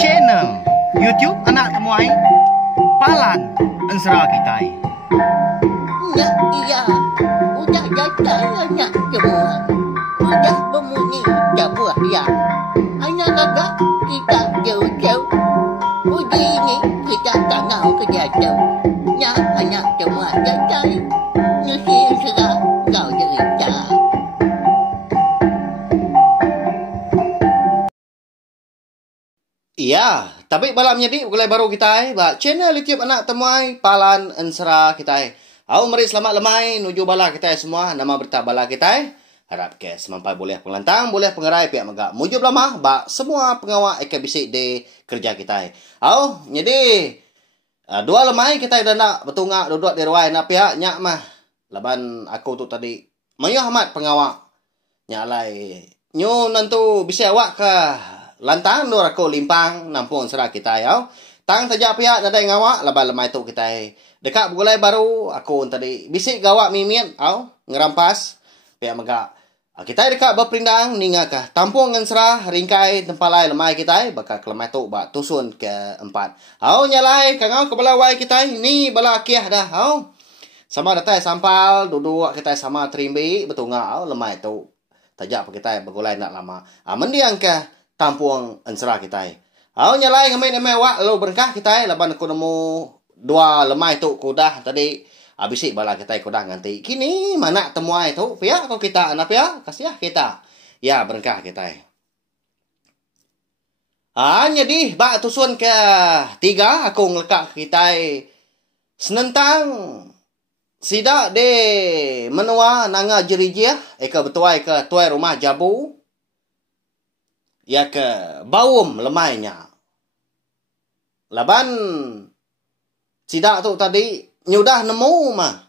Channel YouTube Anak Temuai Palan Ensera Kitai. Ya, iya. Udah datang anak semua. Udah berbunyi sebuah ya. Anak kakak kita jauh-jauh. Uji ini kita tak mau kejatuh. Ya, anak semua datang. Nusi serah kau cerita. Iya, tapi malam jadi mulai baru kita channel YouTube Anak Temuai Palan Ensera kita. Au mari selamat lemai nuju bala kita semua, nama berita bala kita. Harap ke semampai boleh pengelantang, boleh pengerai pihak megak mujub lama ba semua pengawal ekabisi di kerja kita. Au, jadi dua lemai kita dah nak betungak duduk di ruai nak pihak nyak mah. Laban aku tu tadi mayuh amat pengawal. Nyak lai. Nyu nantu bisa awak ke lantang nur aku limpang nampung serah kita ya. Tang tajak pihak ada yang awak laban lemai tu kita. Dekat bulai baru aku tadi bisik gawak mimin au ngerampas pihak megak. Kita dekat berperindang ningakah tampung ngan serah ringkai tempalai lemai kita bakal kelemai tu bak tusun ke 4. Au nyalai kangau ke belawai kita ni bala kiah dah au. Sama datai sampal duduk kita sama terimbi betungau lemai tu. Tajak kita bergulai nak lama. Mendiang ke tampung ensera kita. Au nyalai ngamai wak lalu berkah kita laban aku nemu dua lemai tu kudah tadi habisik bala kita kudah nganti. Kini mana temuai tu pihak kau kita anak pihak kasiah kita. Ya berkah kita. Jadi bak tusun ke 3 aku ngelekak kita senentang sida de menua nanga jerijia eka betuai ke tuai rumah jabu. Ya ke baum lemainya. Laban sida tu tadi nyudah nemu mah.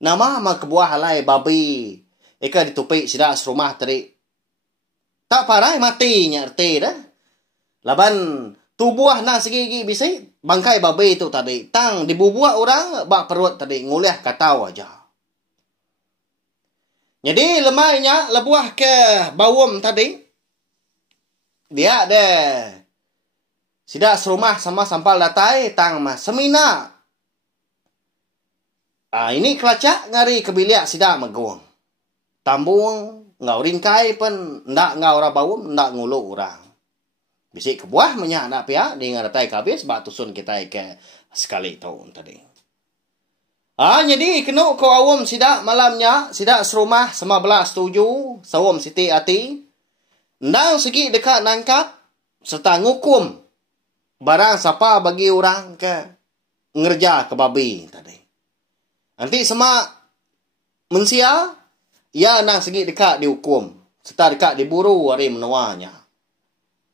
Nama mah kebuah halai babi. Eka ditupik sida serumah tadi. Tak parai mati nyerti dah. Laban tubuh na segigi bisi bangkai babi tu tadi. Tang dibubuak orang bak perut tadi nguliah katau aja. Jadi lemainya lebuah ke baum tadi. Dia ada sida serumah sama sampal datai tang mah semina. Ini kelacak ngari kebiliak sida meguang. Tambung ngau ringkai pun ndak ngau ora baum ndak ngulu orang. Bisik kebuah menyak nak pihak di ngadatai kabis bak tusun kita ke sekali tahun tadi. Jadi kena ko awam sida malamnya sida serumah sama belah setuju sawam siti ati. Ndang segi dekat nangkap serta ngukum barang siapa bagi orang ke ngerja ke babi tadi. Nanti semak mensia ya nang segi dekat dihukum serta dekat diburu hari menuanya.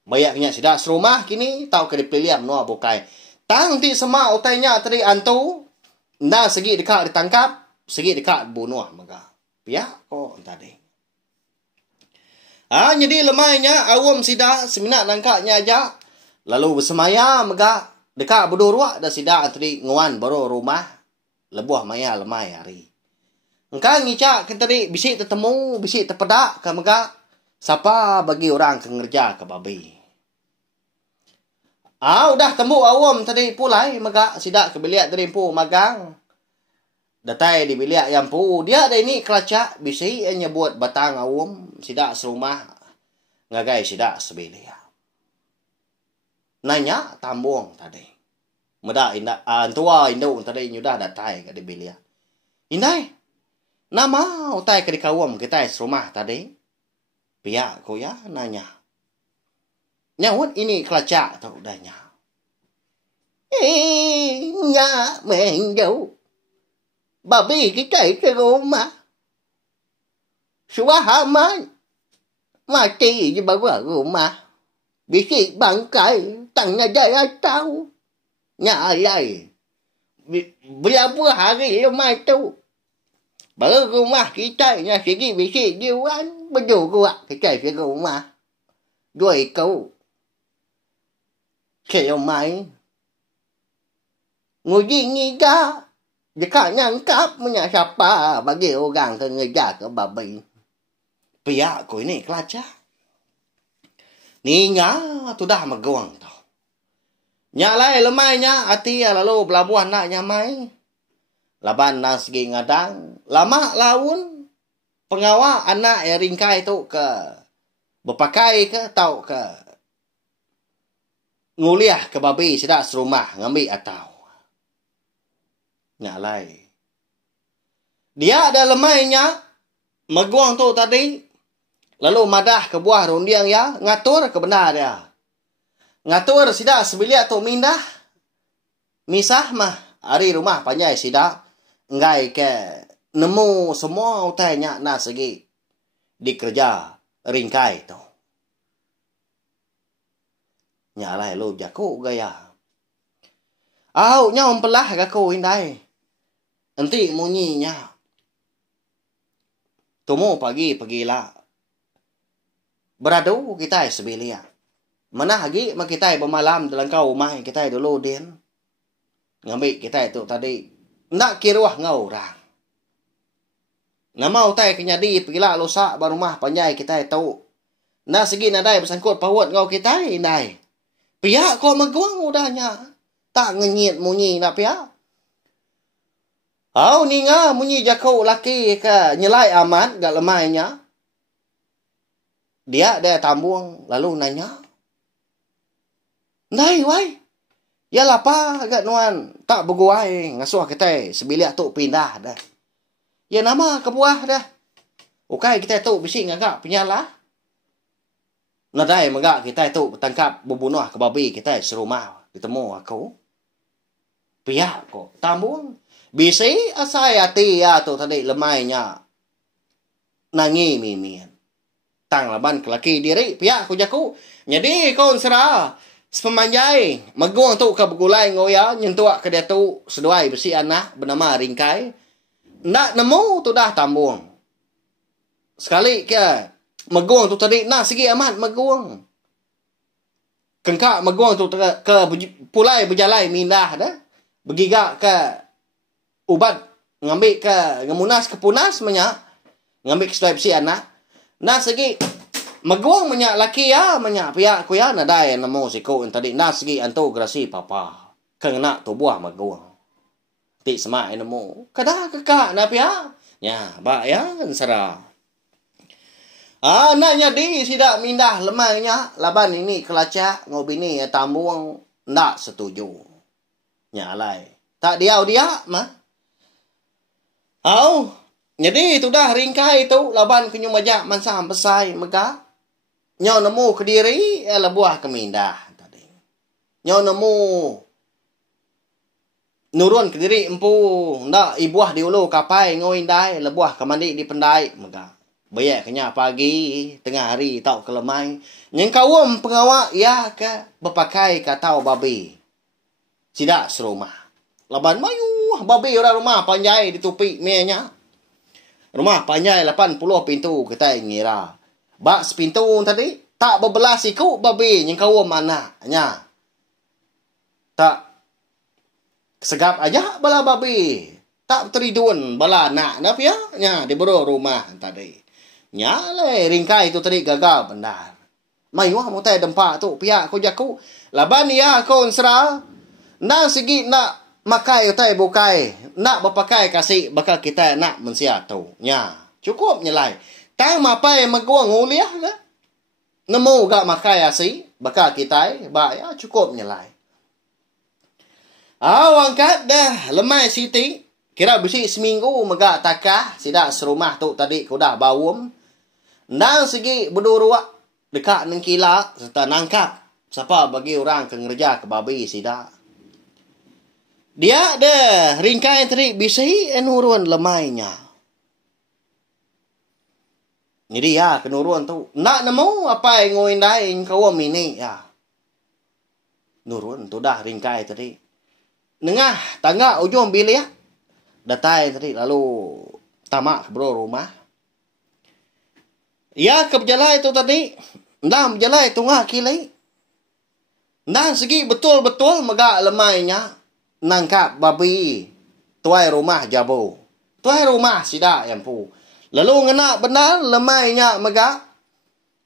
Bayaknya sidak serumah kini tahu ke dipilih menua bukai. Tang nanti semak utainya tadi antu nang segi dekat ditangkap segi dekat bunuh maka. Pihak kok tadi. Jadi lemainya awam sida seminat nangkaknya aja. Lalu bersemaya megak dekat berdua dah sida tadi nguan baru rumah lebuah maya lemai hari. Engkau ngicak kan tadi bisik tertemu, bisik terpedak ke megak siapa bagi orang ke ngerja ke babi. Udah temu awam tadi pulai megak sida ke biliak tadi pu magang. Datai di biliak yang pu dia ada ini kelacak bisi nyebut batang awam sida serumah ngagai sida sebelia. Nanya tambung tadi. Muda indah antua induk tadi nyudah datai ke di biliak. Indai. Nama utai ke di kawam kita serumah tadi. Pihak ko ya nanya. Nyawut ini kelacak tau udahnya. Nya menjauh. Babi kita ke rumah. Suahaman. Mati di bawah rumah. Bisik bangkai. Tangnya jaya tahu. Nyalai. Berapa hari rumah tu. Baru rumah kita nya segi bisik diwan. Betul kuat kita ke rumah. 2 ekor. Kaya mai. Nguji ngiga. Dekat nyangkap punya siapa bagi orang ke ngejar ke babi. Pihak ku ini kelacak. Ninya tu dah magawang tau. Nya lai lemai nya ati lalu belabuh nak nya mai. Laban na segi ngadang, lama laun pengawa anak yang ringkai tu ke berpakai ke tau ke nguliah ke babi sidak serumah ngambil atau. Nya lai. Dia ada lemainya magawang tu tadi. Lalu madah ke buah rundiang ya, ngatur ke benar dia. Ngatur sidak sebiliak tu mindah. Misah mah, hari rumah panjai sidak. Ngai ke nemu semua utainya na segi dikerja ringkai tu. Nyalai lu jaku gaya. Au nya umpelah gaku indai. Enti munyinya. Tumu pagi-pagilah. Beradu kita sebelia. Mana lagi mak kita bermalam dalam kau rumah kita dulu din. Ngambil kita itu tadi nak kiruah ngau orang. Nama utai kenyadi pergilah losak barumah panjai kita itu. Nak segi nadai bersangkut pawat ngau kita indai. Pihak kau magawang udahnya. Tak ngenyit munyi nak pihak. Au ni nga munyi jakau laki ke nyelai amat gak lemainya. Dia tambung lalu nanya. Nai wai. Ya lapa agak nuan tak berguai ngasuh kita sebiliak tu pindah dah. Ya nama kebuah dah. Ukai kita tu bising agak penyala. Nadai magak kita tu bertangkap berbunuh ke babi kita serumah ditemu aku. Pihak kok tambung. Bisi asai hati ya tu tadi lemainya. Nangi mimin. Tang laban kelaki diri pihak ku jaku. Jadi kau serah. Sepemanjai. Magawang tu ke bergulai ngoya. Nyentuak ke dia tu seduai besi anak bernama ringkai. Nak nemu tu dah tambung. Sekali ke. Magawang tu tadi nak segi amat magawang. Kengkak magawang tu ke pulai berjalai mindah dah. Begigak ke ubat. Ngambil ke ngemunas ke punas menyak. Ngambil ke seduai besi anak. Nak segi magawang menyak laki ya menyak pihak ku ya nadai nemu siku tadi nak segi antu grasi papa kena tu buah magawang ti semai nemu kada kakak na pihak nya ba ya sara naknya di sidak mindah lemahnya laban ini kelacak ngobini ya tambung ndak setuju nya alai tak diau dia mah au. Jadi itu dah ringkai itu laban kunyu majak mansam besai megak. Nyo nemu Kediri lebuah kemindah tadi. Nyo nemu nurun Kediri empu ndak ibuah diulu kapai ngoindai lebuah kemandi di pendai megak. Bayak kenya pagi tengah hari tau kelemai. Nyeng kawum pengawak ya ke berpakai katau babi. Sidak serumah. Laban mayu babi orang rumah panjai ditupi menya. Rumah panjai 80 pintu kita ngira. Bak sepintu tadi tak berbelas siku babi yang kau mana nya. Tak segap aja bala babi. Tak teridun bala nak napa ya nya di bawah rumah tadi. Nya le ringkai itu tadi gagal benar. Mai wah mutai dempak tu pihak ko jaku. Laban ya kon sera. Nak segi nak makai utai bukai. Nak berpakai kasih bakal kita nak mensia tu. Nya, cukup nyelai. Tang mapai magawang nguliah ke? Nemu gak makai asi bakal kita ba ya cukup nyelai. Angkat dah lemai siti. Kira besi seminggu megak takah sidak serumah tu tadi ku dah bawum. Nang segi berdua dekat nang kila serta nangkap siapa bagi orang ke ngerja ke babi sidak. Dia ada ringkai tadi bisi nurun lemainya. Jadi ya kenurun tu nak nemu apa yang ngoindai kau mini ya. Nurun tu dah ringkai tadi. Nengah tangga ujung bilik ya. Datai tadi lalu tamak bro rumah. Ya ke berjalan itu tadi. Ndah berjalan tengah kilai. Ndah segi betul-betul megak lemainya. Nangkap babi tuai rumah jabo. Tuai rumah sidak yang pu. Lalu ngena benar lemainya megak.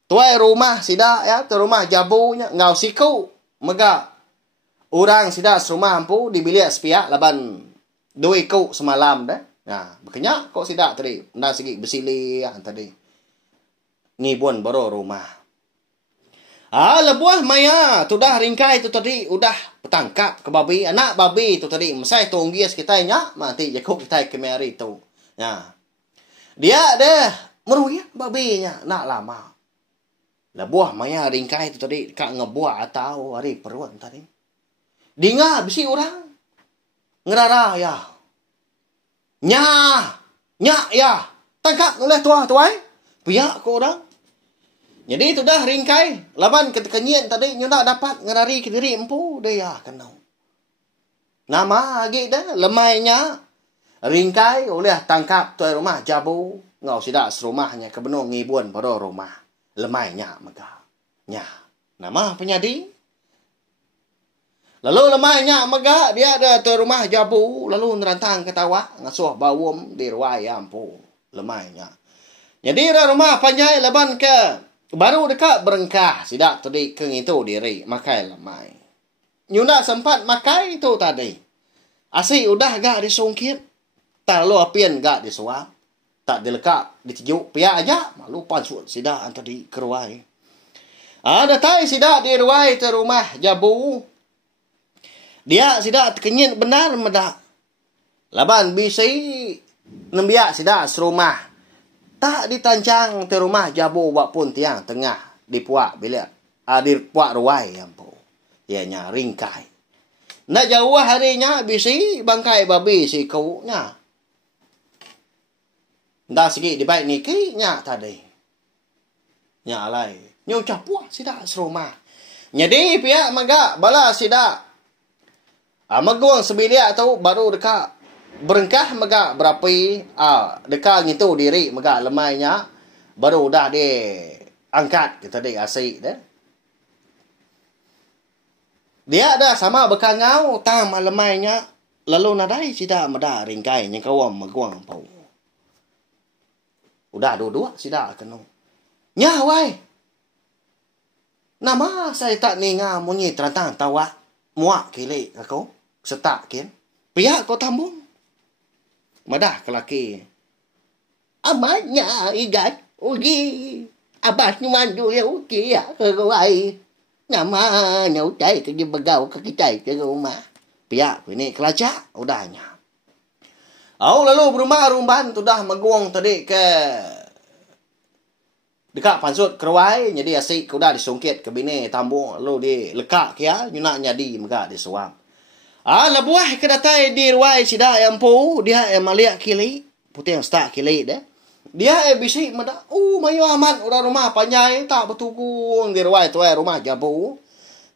tuai rumah sida ya, tu rumah jabunya ngau siku mega orang sida serumah ampu di bilik sepiak laban 2 ku semalam dah. Nah, berkenyak kok sida tadi nda segi besili tadi. Ngibun baru rumah. Lebuah maya tu dah ringkai tu tadi udah petangkap ke babi, anak babi tu tadi mesai tonggias kita nya mati jakuk kita kemari tu. Nah. Dia deh meruya babinya nak lama. Lebuah maya ringkai tu tadi kak ngebuah atau hari peruan tadi. Dinga bisi orang ngerara ya. Nya ya. Tangkap oleh tuai. Pihak ko orang. Jadi itu dah ringkai. Laban ketekenyian tadi nyuna dapat ngerari ke diri empu dia kenau. Nama lagi dah lemainya ringkai oleh tangkap tuai rumah jabu. Ngau sida serumahnya kebenung ngibun pada rumah. Lemainya mega. Nya. Nama penyadi. Lalu lemahnya mega dia ada tu rumah jabu lalu nerantang ketawa ngasuh bawum di ruai ampu lemahnya. Jadi rumah panjai leban ke baru dekat berengkah sidak tadi keng itu diri makai lemai. Nyuna sempat makai itu tadi. Asih udah gak disungkit. Tak lu apian gak disuap. Tak dilekap ditijuk pihak aja malu pansut sidak tadi ke ruai. Ada tai sidak di ruai tu rumah jabu. Dia sidak terkenyit benar medak. Laban bisi nembiak sidak serumah. Tak ditancang te rumah jabu buat pun tiang tengah di puak bilik. Di puak ruai ampu. Ianya ringkai. Nak jauh harinya bisi bangkai babi si kaunya. Dah sikit di baik niki nya tadi. Nya alai. Nyu capuak sidak serumah. Jadi pihak maga bala sidak maguang sebilik tu baru dekat berengkah mega berapi dekat ngitu diri mega lemainya baru dah diangkat kita dik asik dah. Dia dah sama bekangau tang lemainya lalu nadai sida meda ringkai nya kawam maguang pau. Udah dua-dua sida kenu. Nya wai. Nama saya tak ninga munyi terantang tawa muak kili aku. Setak kin. Pihak kau tambung. Madah ke laki. Amatnya igat. Ugi. Abas nyemandu ya ugi ya ke ruai. Nama nyautai ke dia begau ke kita ke rumah. Pihak ini kelacak. Udahnya. Lalu berumah rumban tu dah maguang tadi ke dekat pansut keruai. Jadi asik udah disungkit ke bini tambung. Lalu dilekak kia. Nyunak nyadi mega disuap. Lebuah kedatai di ruai sida yang pu dia maliak kili putih yang stak kili dah dia bisi meda mayu aman orang rumah panjai tak bertugung di ruai tu rumah jabu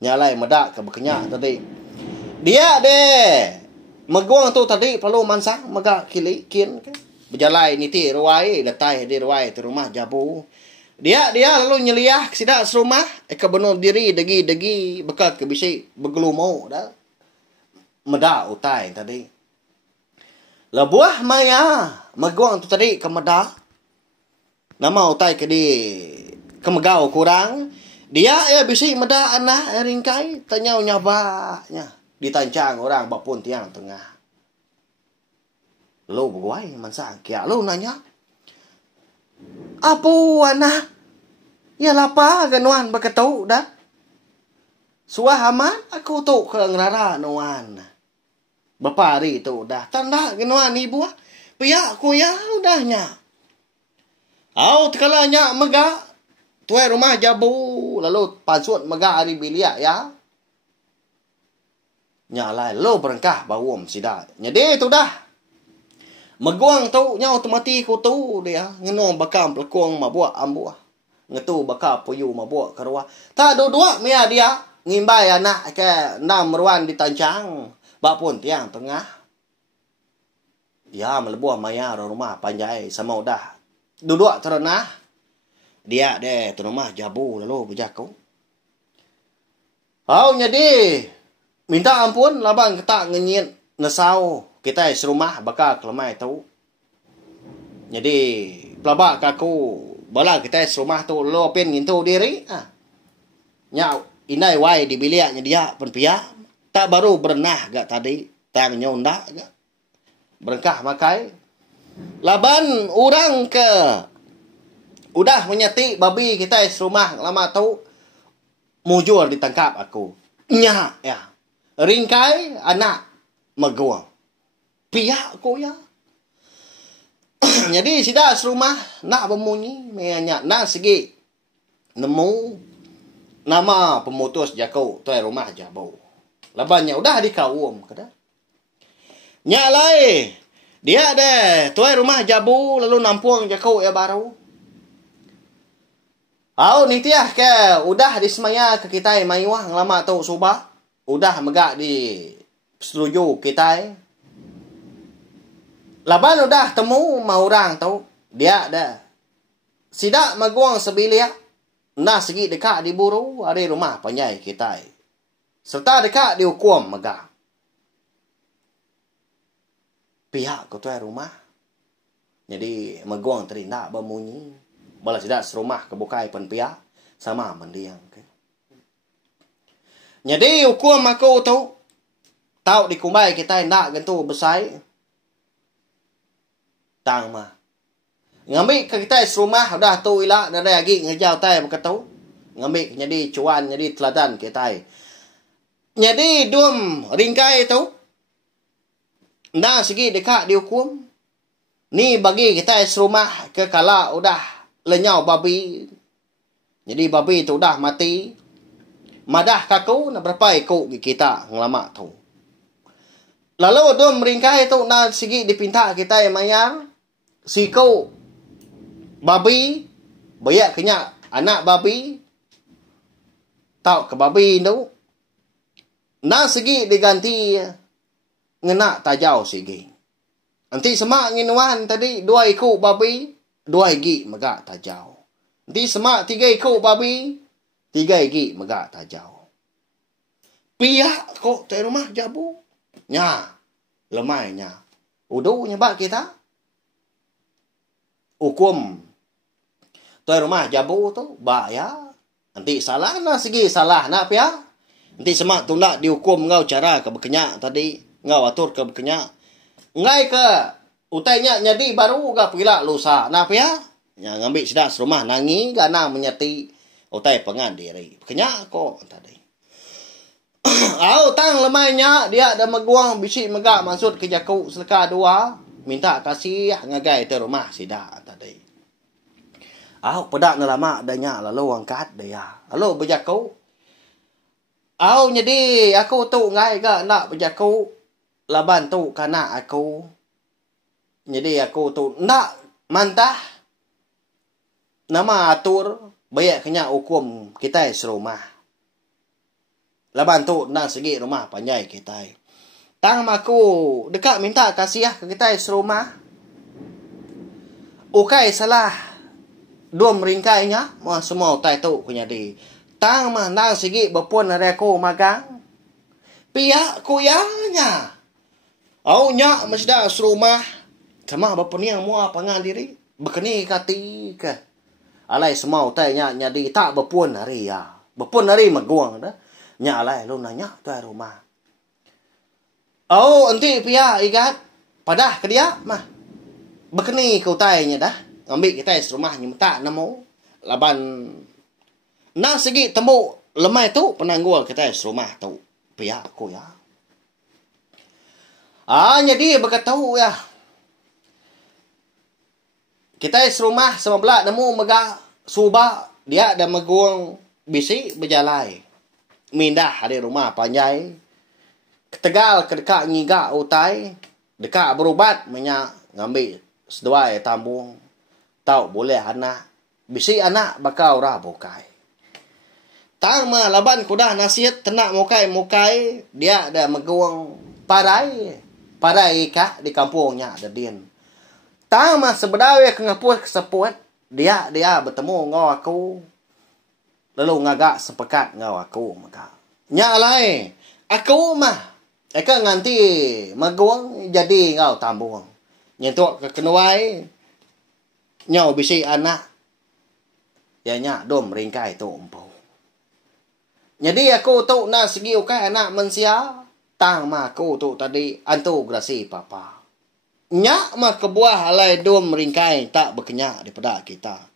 nyalai meda ke berkenyak tadi dia meguang tu tadi perlu mansang mega kili kin berjalai niti ruai letai di ruai tu rumah jabu dia lalu nyeliah sida serumah kebenur diri degi bekat ke bisi bergelumo dah meda utai tadi. Lebuah maya meguang tu tadi ke meda. Nama utai ke di kemegau kurang. Dia bisi meda anak ringkai tanyau nyabaknya. Ditancang orang bapun tiang tengah. Lu berguai mansang kia lu nanya. Apa anak? Ya lapa ganuan berketuk dah. Suah aman aku tu ke ngerara nuan. Bapa hari tu dah tanda genuan ibu pihak ku ya udahnya. Tekalanya mega tuai rumah jabu lalu pansut mega hari bilik ya. Nyalai lo berengkah bawum sida. Jadi tu dah. Meguang tu nya otomati ku tu dia ngenong bakam pelekong mabuak ambuah. Ngetu bakal puyu mabuak karua. Tak dua-dua mia dia ngimbai anak ke 6 ruan ditancang. Bak pun tiang tengah. Dia melebuah maya rumah panjai sama udah. Duduk terenah. Dia tu rumah jabu lalu berjaku. Jadi minta ampun labang ketak ngenyit nesau kita serumah bakal kelemai tu. Jadi pelabak kaku Bala kita serumah tu lo pen ngintu diri. Nya inai wai di biliaknya dia penpia. Tak baru berenah gak tadi. Tang nyonda gak. Berengkah makai. Laban orang ke. Udah menyeti babi kita serumah lama tu. Mujur ditangkap aku. Nya ya. Ringkai anak meguang. Pihak aku ya. Jadi sida serumah nak bemunyi menyanyi nak segi nemu nama pemutus jakau tuai rumah jabau. Labannya udah dikawum kada. Nya lai dia deh tuai rumah jabu lalu nampung jakau ya baru. Au ni tiah ke udah disemaya ke kita maiwah lama tu subah. Udah megak di setuju kita. Laban udah temu mau orang tau. Dia dah. Sidak maguang sebilia. Nah segi dekat di buru. Ada rumah penyai kita. Serta dekat dihukum megak. Pihak ketua rumah. Jadi maguang terindak bermunyi. Bala sidak serumah kebukai pen pihak. Sama mendiang. Jadi hukum aku tu. Tahu dikumbai kita nak gentu besai. Tang mah. Ngambil ke kita serumah dah tu ila dah lagi ngejau tai berkatau. Ngambil jadi cuan jadi teladan kita. Jadi dum ringkai tu. Nah segi dekat dihukum. Ni bagi kita serumah ke kala udah lenyau babi. Jadi babi tu dah mati. Madah kaku nak berapa ikut kita ngelama tu. Lalu dum ringkai tu nah segi dipinta kita yang mayar. Siku babi bayak kenyak anak babi tau ke babi tu na segi diganti ngena tajau segi nanti semak nginuan tadi 2 ikut babi 2 gigi megak tajau nanti semak 3 ikut babi 3 gigi megak tajau pihak kok di rumah jabu nya lemainya udu nyebak kita hukum tuai rumah jabu tu ya. Nanti salah na segi salah nak pia. Nanti semak tu nak dihukum ngau cara ke berkenyak tadi ngau atur ke berkenyak. Ngai ke utainya nyadi baru ga pila lusa nak pia. Nya ngambil sedak serumah nangi gana menyeti utai pengan diri. Berkenyak kok tadi. Au tang lemainya dia ada meguang bisi megak maksud ke jaku seleka 2. Minta kasih ngagai tu rumah sidak tadi. Pedak na lama adanya lalu angkat dia. Lalu berjakau. Jadi aku tu ngai ke nak berjakau. Laban tu kana aku. Jadi aku tu nak mantah. Nama atur. Bayak kena hukum kita serumah. Laban tu nak segi rumah panjai kita. Tang aku dekat minta kasih ke kita serumah. Ukai salah. Dua meringkainya. Semua utai tu punya di. Tang mah nang segi berpun hari aku magang. Pihak kuyanya. Nya masih dah serumah. Sama berpun yang mua pangan diri. Berkeni kati ke. Alai semua utai nya di tak berpun hari ya. Berpun hari maguang dah. Nya alai lu nanya tu rumah. Nanti pihak ikat. Padah ke dia mah. Berkeni ke utainya dah. Ambil kita serumahnya. Tak nemu. Laban. Nah segi temu lemai tu. Penanggul kita serumah tu. Pihak aku ya. Jadi berkatahu ya. Kita serumah sama belak nemu megah. Subah. Dia ada meguang bisi berjalai. Mindah hari rumah panjai. Ketegal ke dekat ngigak utai. Dekat berubat. Menyak ngambil seduai tambung. Tahu boleh anak. Bisi anak bakal rah bukai. Tang mah laban kudah nasihat. Tenak mukai. Dia ada meguang parai. Parai kak di kampungnya ada din. Tang mah sebenarnya ke ngapus keseput. Dia bertemu ngau aku. Lalu ngagak sepekat ngau aku. Maka. Nyalai. Aku mah. Eka nganti maguang jadi ngau tambung. Nyentuk ke kenuai. Nyau bisi anak. Ianya dom ringkai tu empu. Jadi aku tu nak segi ukai anak manusia. Tang ma aku tu tadi antu grasi papa. Nyak mah kebuah alai dom ringkai tak berkenyak daripada kita.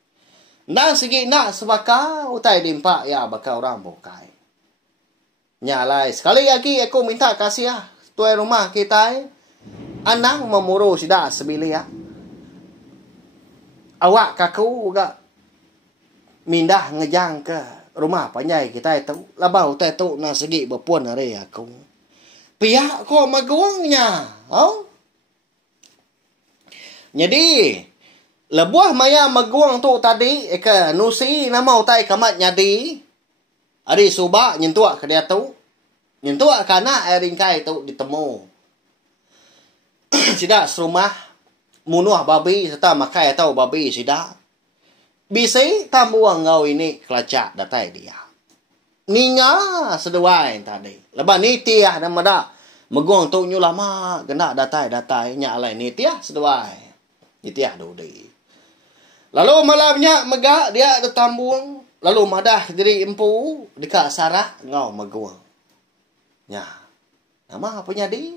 Nak segi nak sebaka utai dimpak ya baka orang bukai. Nyalai sekali lagi aku minta kasih tuai rumah kita anang memuru sida sebilia. Awak kaku juga mindah ngejang ke rumah panyai kita itu. Labau utai tu nak segi berpuan hari aku. Pihak ko maguangnya. Oh? Jadi lebuah maya maguang tu tadi ke nusi nama utai kamat nyadi. Ari subak nyentuak ke dia tu. Nyentuak kana ringkai tu ditemu. Sida serumah munuh babi serta makai atau babi sida. Bisi tamuang ngau ini kelacak datai dia. Ninga seduai tadi. Lepas ni tiah nama dah. Meguang tu nyu lama kena datai nya alai ni tiah seduai. Ni tiah dudi. Lalu malamnya megak dia detambung. Lalu madah diri empu dekat sarah ngau meguang. Ya. Nama apa nyadi?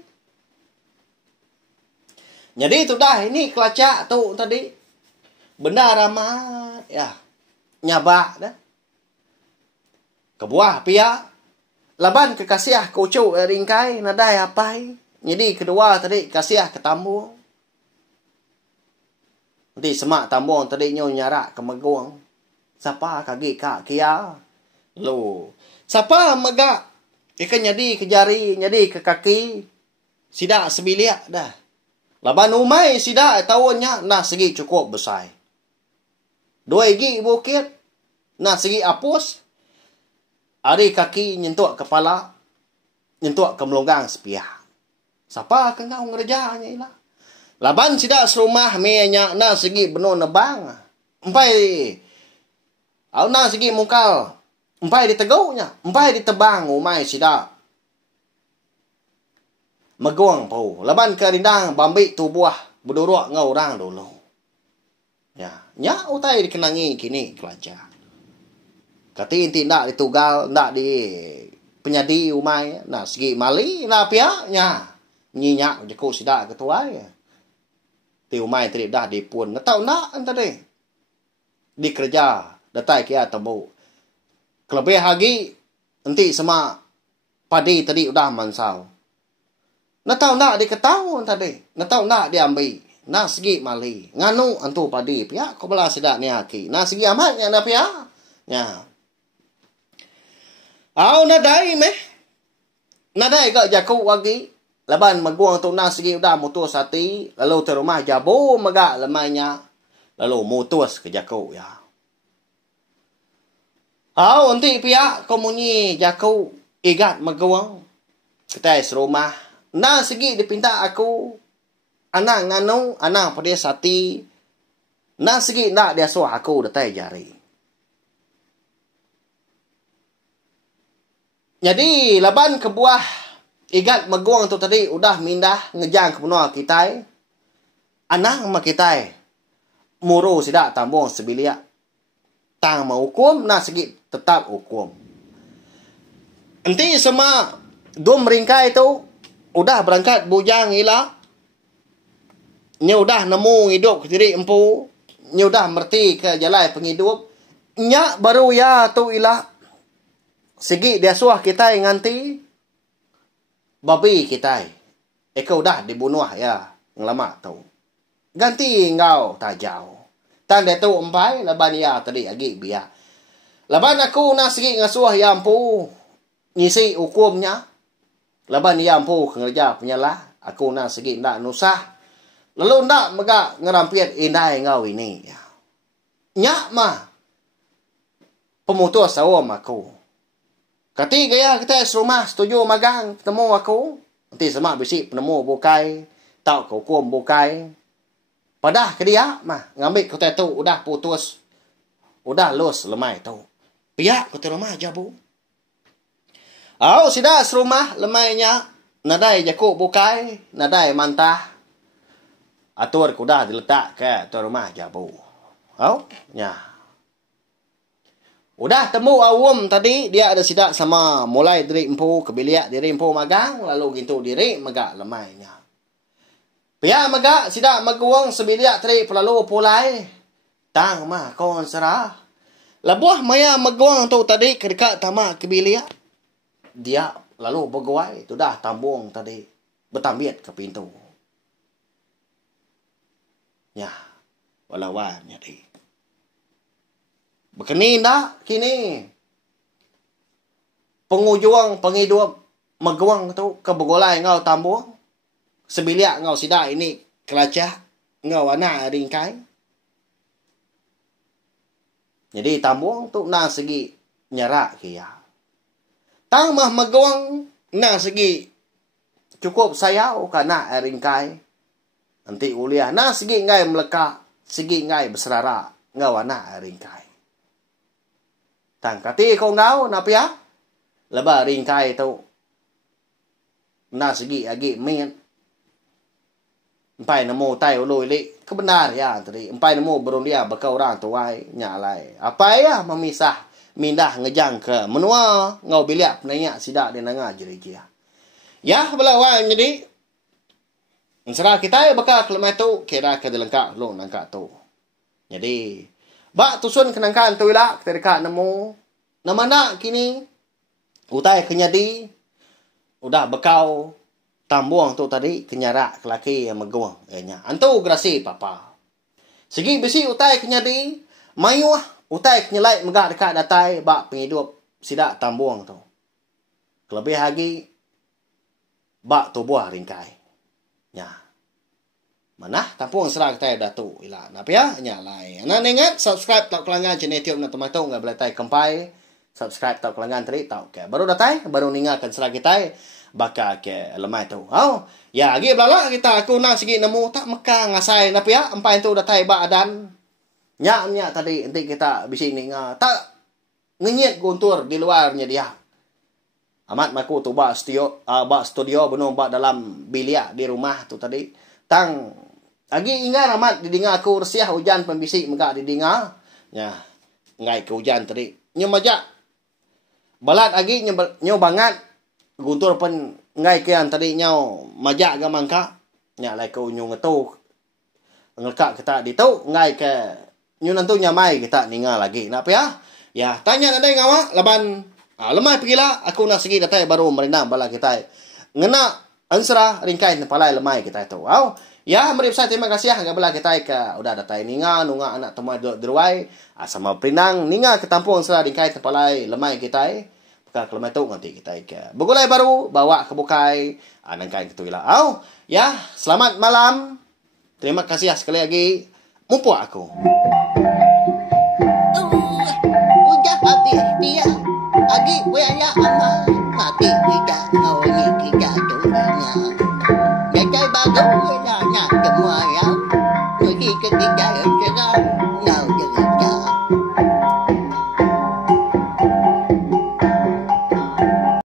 Jadi tu dah ini kelacak tu tadi. Benda ramai ya. Nyabak dah. Kebuah pihak. Laban kekasiah kucuk ringkai nadai apai. Jadi kedua tadi kasiah ketambung. Nanti semak tambung tadi nyo nyarak ke meguang. Siapa kaki kak kia? Lu. Siapa megak? Ikan nyadi ke jari, nyadi ke kaki. Sidak sebiliak dah. Laban umai sidak tahunnya nah segi cukup besar. 2 gigi bukit. Nah segi apus. Ari kaki nyentuk kepala. Nyentuk ke melonggang sepiah. Siapa ke kau ngerjanya ilah? Laban sidak serumah menya nah segi benar nebang. Empai. Au nah segi mungkal. Empai ditegaunya. Empai ditebang umai sidak. Meguang pau. Laban ke rindang bambik tu buah. Berduruk ngau orang dulu. Ya. Nya utai dikenangi kini kelacak. Kati inti nak ditugal. Nak di penyadi umai. Nak segi mali. Nak pihaknya. Nyinyak jekuk sidak ketuai. Ti umai tadi dah dipun. Nak tahu nak tadi. Dikerja. Datai kia temu. Kelebih lagi. Nanti semak padi tadi udah mansau. Nak tahu nak diketahui tadi. Nak tahu nak diambil. Nak segi mali. Nganu antu padi. Pihak kau belah sidak ni haki. Nak segi amatnya nak pihak. Ya. Au nadai meh. Nadai ke jakuk lagi. Laban meguang tu nak segi udah mutus hati. Lalu ke rumah jabu megak lemainya. Lalu mutus ke jakuk ya. Au nanti pihak kau munyi jakuk. Igat meguang. Kita serumah. Nah segi dipinta aku. Anak nganu. Anak pada sati. Nah segi nak dia suah aku datai jari. Jadi laban kebuah. Igat meguang tu tadi. Udah mindah ngejang ke benua kita. Anak sama kita. Muru sidak tambung sebiliak. Tang mau hukum. Nah segi tetap hukum. Nanti semua. Dua meringkai tu. Udah berangkat bujang ilah. Nya udah nemu hidup ke diri empu. Nya udah merti ke jalan penghidup. Nya baru ya tu ilah. Segi dia suah kita nganti. Babi kita. Eka udah dibunuh ya. Ngelama tu. Ganti engkau tajau. Tan dia tu empai. Laban ya tadi agi biar. Laban aku nak segi ngasuh ya empu. Ngisi hukumnya. Laban ia ampuh kerja penyalah. Aku nak segi nak nusah. Lalu nak megak ngerampiat indai ngau ini. Nyak mah. Pemutus awam aku. Kati gaya kita serumah setuju magang. Ketemu aku. Nanti semak bisik penemu bukai. Tau ke hukum bukai. Padah ke dia mah. Ngambil kita tu udah putus. Udah los lemai tu. Pihak kita rumah jabu. Au sida serumah lemainya nadai jakuk bukai, nadai mantah. Atur kuda diletak ke tu rumah jabu. Au nya. Udah temu awam tadi, dia ada sidak sama mulai diri empu ke bilik diri empu magang, lalu gitu diri megak lemainya. Pia megak sidak maguang sebilik tadi pelalu pulai. Tang mah kon serah. Labuah maya maguang tu tadi ke dekat tamak ke bilik. Dia lalu bergawai, tu dah tambung tadi bertambiat ke pintu. Ya, walawan jadi. Bekeni dah kini. Pengujung penghidup maguang tu ke bergolai ngau tambung. Sebilik ngau sidak ini kelacah ngau anak ringkai. Jadi tambung tu na segi nyerak kia. Tang mah maguang na segi cukup sayau kana ringkai. Nanti uliah na segi ngai melekak, segi ngai berserara ngau anak ringkai. Tang kati ko ngau na pia. Leba ringkai tu na segi agi min. Empai namo tai ului li kebenar ya tadi. Empai namo berulia bekau orang tuai nyalai. Apa ya memisah mindah ngejang ke menua ngau biliak penanya sidak dia nanga jeri kia. Ya belawan jadi serah kita bakal kelemah tu kira ke lengkap lu nangka tu. Jadi bak tusun kenangkan tu lah kita dekat nemu nama nak kini utai kenyadi udah bekau tambuang tu tadi kenyarak kelaki yang meguang nya antu grasi papa segi besi utai kenyadi mayuah utai kenyelai megak dekat datai bak penghidup sidak tambuang tu kelebih lagi bak tubuh ringkai nya mana tampuang serah kita dah tu ila napa ya nya lai ana ingat subscribe tak kelangan channel YouTube na tomato ngak belatai kampai subscribe tak kelangan tadi tau ke baru datai baru ningakan serah kita bakal ke lemai tu. Ya lagi belala kita aku nak segi nemu tak mekang ngasai napa ya empai tu datai bak adan. Nya tadi nanti kita bisi ninga tak ngenyet guntur di luarnya dia. Amat maku tu bak studio benu bak dalam bilik di rumah tu tadi. Tang lagi ingat amat didinga aku resiah hujan pembisik megak didinga. Ya ngai ke hujan tadi. Nyo majak balat lagi nyo bangat guntur pun ngai kian tadi nyau majak ga mangka nya lai ko nyung tu ngekak kita di tu ngai ke nyu nantu nyamai kita ninga lagi napa ya ya tanya nadai ngawa laban lemai pergilah aku nak segi datai baru merendam bala kita ngena ansra ringkai nepalai lemai kita tu ya mari saya terima kasih ga bala kita ke udah datai ninga nunga anak temai derwai sama perinang ninga ketampung ansra ringkai nepalai lemai kita kelemah tu nanti kita ke begulai baru bawa ke bukai nangkai gitu lah. Ya selamat malam, terima kasih sekali lagi mumpuk aku udah habis dia lagi buaya amat mati tidak mau ni tidak tulinya jadi bagus lah nak semua ya pergi ketiga yang serang now jangan